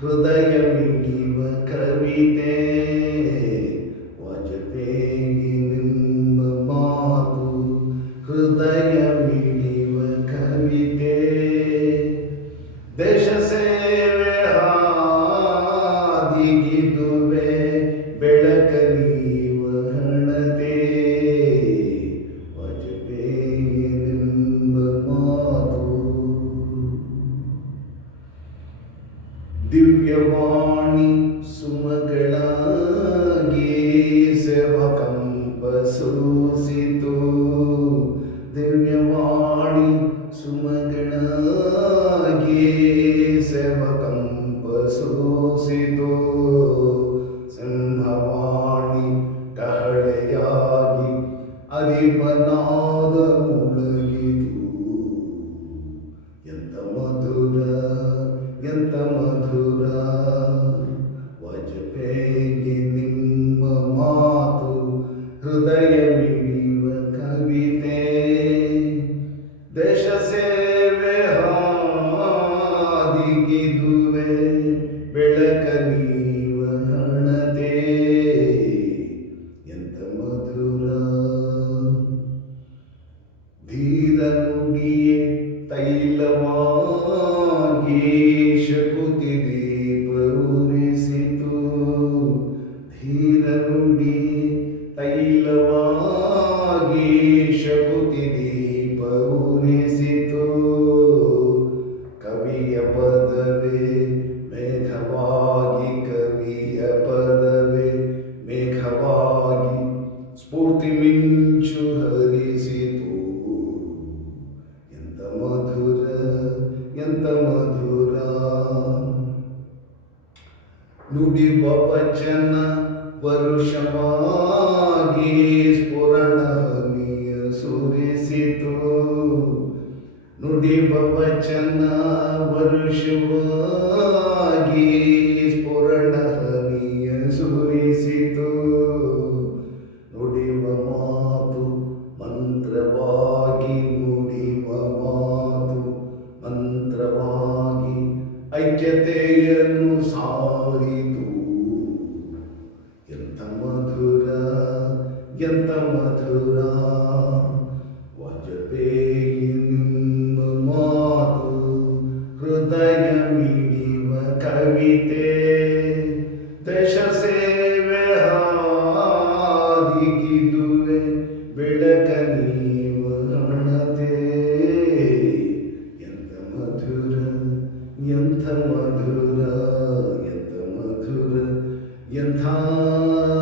ಹೃದಯಮಿಗಿವ ಕವಿತೆ ಮಿಡಿವ ಕವಿತೆ. ದೇಶ ಸೇವೆ ಬೆಳಕ ನೀವ ಹಣತೆ. ದಿವ್ಯವಾಣಿ ಸುಮಗಳಾಗಿ ಸೇವಕಂಪ ಸೂಸಿತು. ಸೂಸಿತು. ಸಿಂಹವಾಣಿ ಕಹಳೆಯಾಗಿ ಮುಳಗಿತು. ಎಂತ ಮಧುರ ಎಂತ ಮಧುರ. ವಾಜಪೇಯಿ ನಿಮ್ಮ ಹೃದಯ ಮಿಡಿವ ಕವಿತೆ. ದೇಶ ಸೇವೆ ಹಾದಿಗಿದುವೆ. ಬೆಳಕ ನೀವ ಎಂತ ಮಧುರ. ಧೀರ ನುಡಿಯೇ ತೈಲವಾಗಿ ಶಕುತಿ ದೀಪ ಉರಿಸಿತು. ಧೀರ ನುಡಿ ತೈಲವಾಗಿ ಶಕುತಿ ದೀಪ ಉರಿಸಿತು. ಪದವೇ, ಮೇಘವಾಗಿ ಕವಿಯ ಪದವೇ, ಮೇಘವಾಗಿ ಸ್ಫೂರ್ತಿ ಮಿಂಚು ಹರಿಸಿತು. ಎಂತ ಮಧುರ ಎಂತ ಮಧುರ. ನುಡಿ ವಚನ ವರುಷವಾಗಿ ನುಡಿವ ವಚನ ವರುಷವಾಗಿ ಸ್ಫುರಣ ಹನಿಯ ಸುರಿಸಿತು. ನುಡಿವ ಮಾತು ಮಂತ್ರವಾಗಿ, ನುಡಿವ ಮಾತು ಮಂತ್ರವಾಗಿ ಐಕ್ಯತೆಯನ್ನು ಸಾರಿತು. ಎಂತ ಮಧುರ ಎಂತ ಮಧುರ Oh.